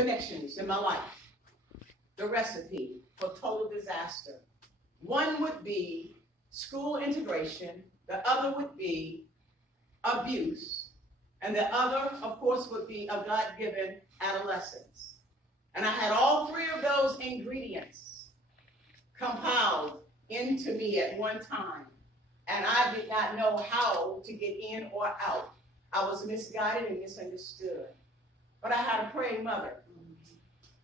connections in my life. The recipe for total disaster. One would be school integration, the other would be abuse, and the other, of course, would be a God-given adolescence. And I had all three of those ingredients compiled into me at one time, and I did not know how to get in or out. I was misguided and misunderstood. But I had a praying mother.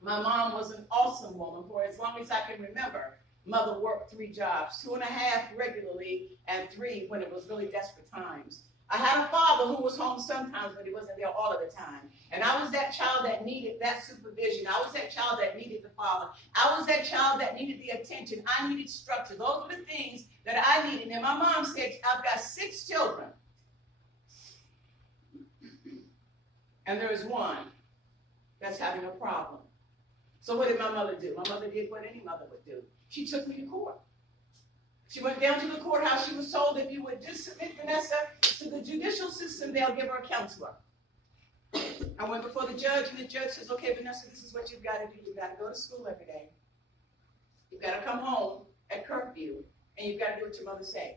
My mom was an awesome woman. For as long as I can remember, mother worked 3 jobs, 2.5 regularly, and 3 when it was really desperate times. I had a father who was home sometimes, but he wasn't there all of the time. And I was that child that needed that supervision. I was that child that needed the father. I was that child that needed the attention. I needed structure. Those were the things that I needed. And my mom said, I've got 6 children. And there is one that's having a problem. So what did my mother do? My mother did what any mother would do. She took me to court. She went down to the courthouse. She was told, if you would just submit Vanessa to the judicial system, they'll give her a counselor. I went before the judge, and the judge says, okay, Vanessa, this is what you've got to do. You've got to go to school every day. You've got to come home at curfew, and you've got to do what your mother said.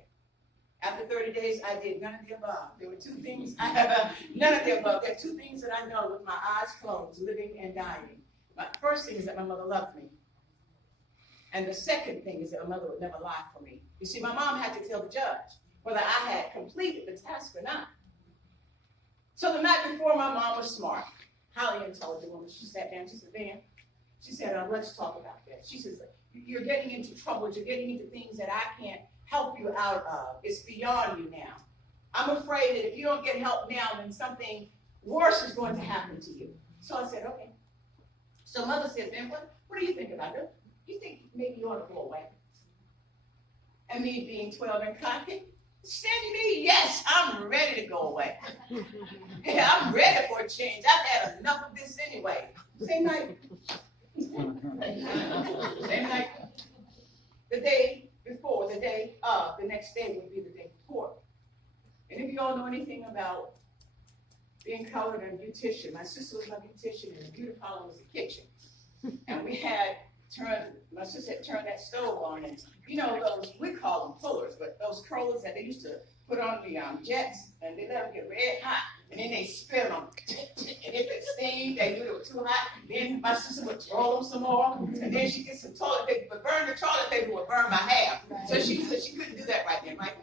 After 30 days, I did none of the above. There were 2 things, none of the above. There are 2 things that I know with my eyes closed, living and dying. My first thing is that my mother loved me. And the second thing is that my mother would never lie for me. You see, my mom had to tell the judge whether I had completed the task or not. So the night before, my mom was smart, highly intelligent woman. She sat down, she said, Van, she said, let's talk about that. She says, you're getting into trouble, you're getting into things that I can't help you out of. It's beyond you now. I'm afraid that if you don't get help now, then something worse is going to happen to you. So I said, okay. So mother said, Van, what do you think about it? You think maybe you ought to go away? And me being 12 and cocky, send me, yes, I'm ready to go away. Yeah, I'm ready for a change. I've had enough of this anyway. Same night. Same night. The day before, the day of, the next day would be the day before. And if you all know anything about being colored and beautician, my sister was my beautician, and the beauty parlor was the kitchen. And we had my sister had turned that stove on, and you know those, we call them pullers, but those curlers that they used to put on the jets, and they let them get red hot, and then they spin them. And if it steamed, they knew it was too hot. Then my sister would roll them some more, and then she gets some toilet paper, but burn the toilet paper would burn my hair. So she couldn't do that right then, right?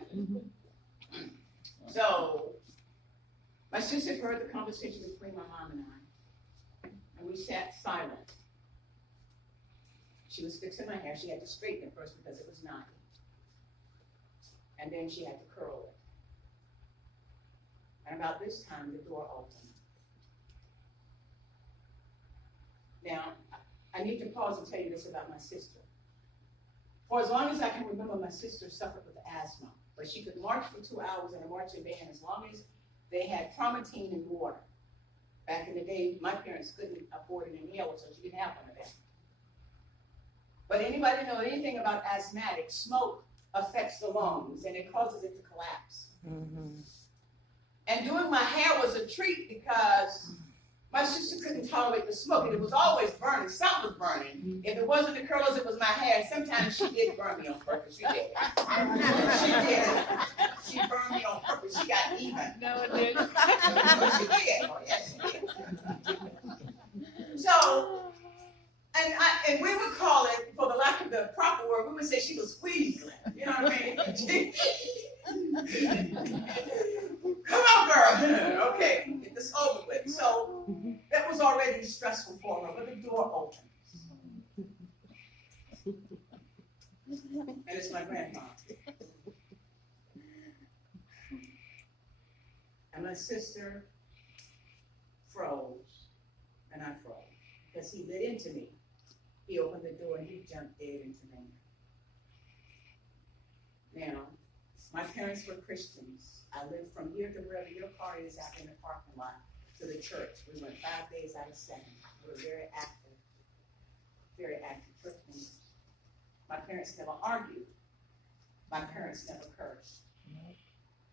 So my sister heard the conversation between my mom and I, and we sat silent. She was fixing my hair. She had to straighten it first because it was knotty. And then she had to curl it. And about this time, the door opened. Now, I need to pause and tell you this about my sister. For as long as I can remember, my sister suffered with asthma. But she could march for 2 hours in a marching band as long as they had Prometine and water. Back in the day, my parents couldn't afford an inhaler, so she didn't have one of them. But anybody know anything about asthmatics? Smoke affects the lungs, and it causes it to collapse. Mm-hmm. And doing my hair was a treat because my sister couldn't tolerate the smoke, and it was always burning. Something was burning. If it wasn't the curlers, it was my hair. And sometimes she did burn me on purpose. She did. She did. She burned me on purpose. She got even. No, it didn't. She did. Oh, yes, she did. So, and we would call it, for the lack of the proper word, we would say she was squeezing. You know what I mean? Come on, girl. Okay, get this over with. So that was already stressful for her, but the door opened. And it's my grandma. And my sister froze, and I froze, because he lit into me. He opened the door and he jumped dead into me. Now, my parents were Christians. I lived from here to wherever your car is out in the parking lot to the church. We went 5 days out of 7. We were very active Christians. My parents never argued. My parents never cursed.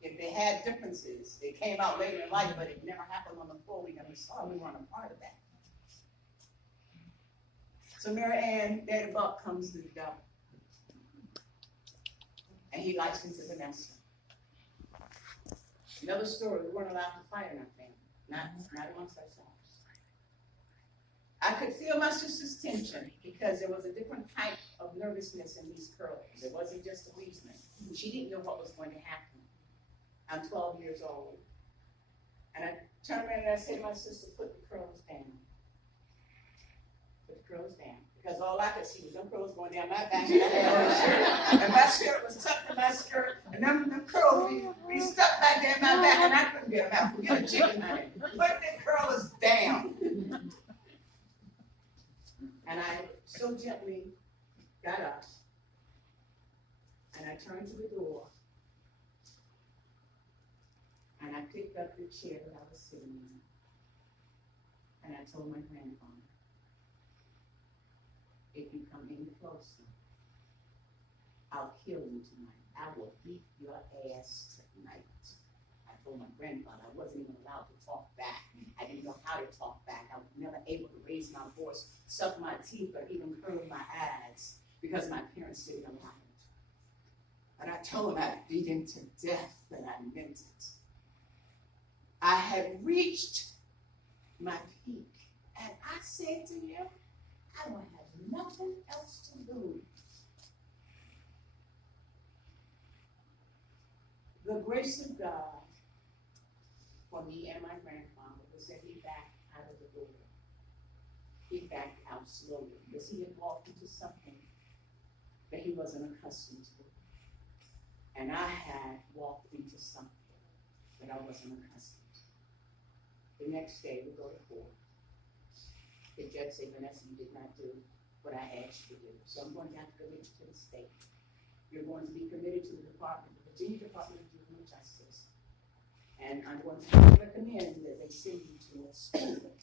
If they had differences, they came out later in life, but it never happened on the floor. We never saw it. We weren't a part of that. So Mary Ann, Daddy Buck comes to the door. And he likes me to Vanessa. Another story, we weren't allowed to fight in our family. Not amongst ourselves. I could feel my sister's tension because there was a different type of nervousness in these curls. It wasn't just a reason. She didn't know what was going to happen. I'm 12 years old. And I turned around and I said to my sister, put the curls down. Put the curls down. Because all I could see was them curls going down my back and I had on a shirt. And my shirt was tucked in my skirt. And them curls be stuck back there in my back and I couldn't get them out. Get a chicken honey. Put the curls down. And I so gently got up. And I turned to the door. And I picked up the chair that I was sitting in. And I told my grandfather, if you come any closer, I'll kill you tonight. I will beat your ass tonight. I told my grandfather I wasn't even allowed to talk back. I didn't know how to talk back. I was never able to raise my voice, suck my teeth, or even curl my eyes because my parents didn't allow it. And I told him I'd beat him to death, and I meant it. I had reached my peak, and I said to him, I don't have nothing else to lose. The grace of God for me and my grandfather was that he backed out of the door. He backed out slowly because he had walked into something that he wasn't accustomed to. And I had walked into something that I wasn't accustomed to. The next day, we go to court. The judge said, Vanessa, you did not do what I asked you to do. So I'm going to have to commit you to the state. You're going to be committed to the Virginia Department of Juvenile Justice. And I'm going to recommend that they send you to a school